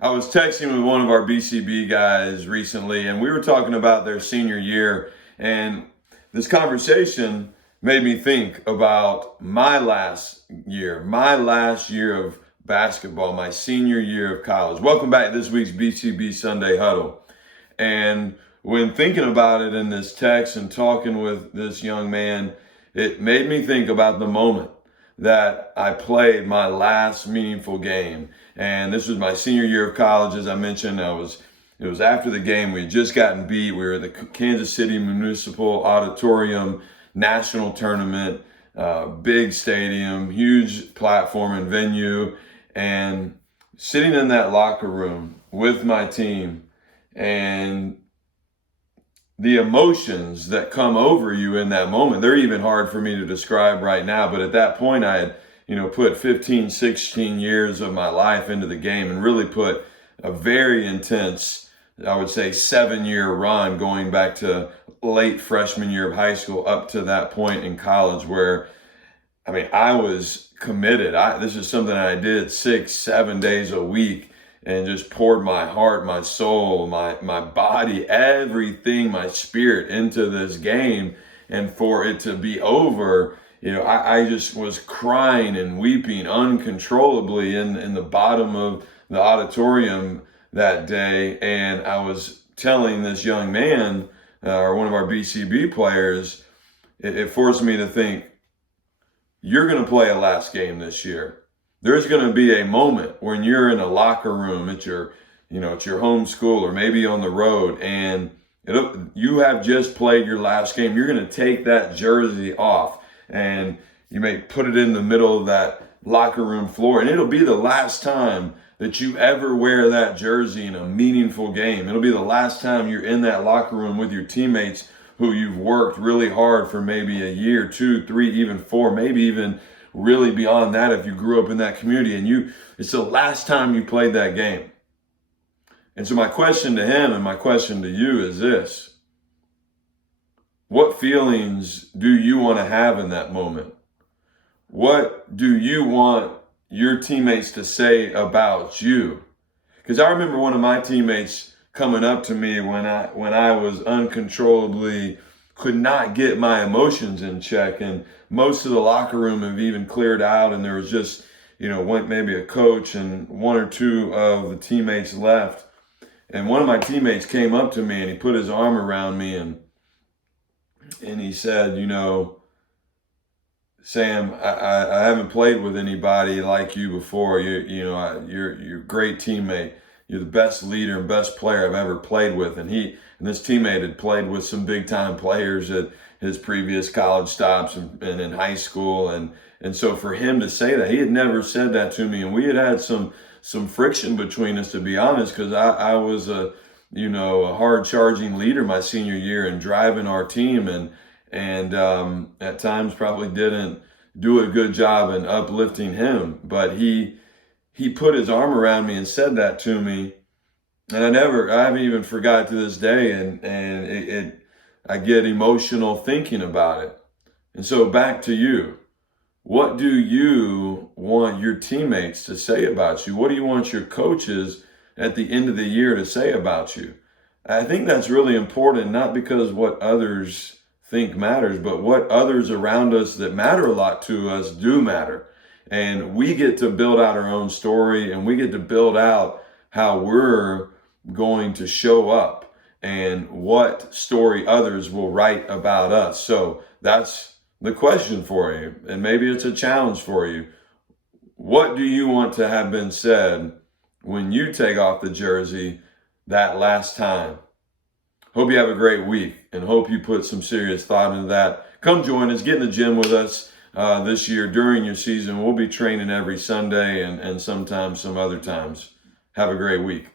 I was texting with one of our BCB guys recently, and we were talking about their senior year. And this conversation made me think about my last year of basketball, my senior year of college. Welcome back to this week's BCB Sunday Huddle. And when thinking about it in this text and talking with this young man, it made me think about the moment that I played my last meaningful game. And this was my senior year of college. As I mentioned, it was after the game. We had just gotten beat. We were at the Kansas City Municipal Auditorium National Tournament, big stadium, huge platform and venue. And sitting in that locker room with my team, and the emotions that come over you in that moment, they're even hard for me to describe right now. But at that point, I had, put 15, 16 years of my life into the game and really put a very intense, I would say, 7-year run going back to late freshman year of high school up to that point in college where, I was committed. This is something I did 6, 7 days a week and just poured my heart, my soul, my body, everything, my spirit into this game. And for it to be over, I just was crying and weeping uncontrollably in the bottom of the auditorium that day. And I was telling this young man, or one of our BCB players, it forced me to think, you're going to play a last game this year. There's going to be a moment when you're in a locker room at your home school or maybe on the road, and you have just played your last game. You're going to take that jersey off and you may put it in the middle of that locker room floor, and it'll be the last time that you ever wear that jersey in a meaningful game. It'll be the last time you're in that locker room with your teammates who you've worked really hard for maybe a year, 2, 3, even 4, maybe even really beyond that if you grew up in that community, and it's the last time you played that game. And so my question to him and my question to you is this: what feelings do you want to have in that moment? What do you want your teammates to say about you? Because I remember one of my teammates coming up to me when I was uncontrollably could not get my emotions in check, and most of the locker room have even cleared out, and there was just maybe a coach and 1 or 2 of the teammates left. And one of my teammates came up to me and he put his arm around me and he said, Sam, I haven't played with anybody like you before. You're a great teammate. You're the best leader and best player I've ever played with. And this teammate had played with some big time players at his previous college stops and in high school. And so for him to say that, he had never said that to me. And we had some friction between us, to be honest, because I was a hard charging leader my senior year and driving our team, and at times probably didn't do a good job in uplifting him. But he put his arm around me and said that to me, and I haven't even forgot to this day, and I get emotional thinking about it. And so back to you. What do you want your teammates to say about you? What do you want your coaches at the end of the year to say about you? I think that's really important, not because what others think matters, but what others around us that matter a lot to us do matter. And we get to build out our own story, and we get to build out how we're going to show up and what story others will write about us. So that's the question for you, and maybe it's a challenge for you. What do you want to have been said when you take off the jersey that last time? Hope you have a great week, and hope you put some serious thought into that. Come join us, get in the gym with us this year during your season. We'll be training every Sunday and sometimes some other times. Have a great week.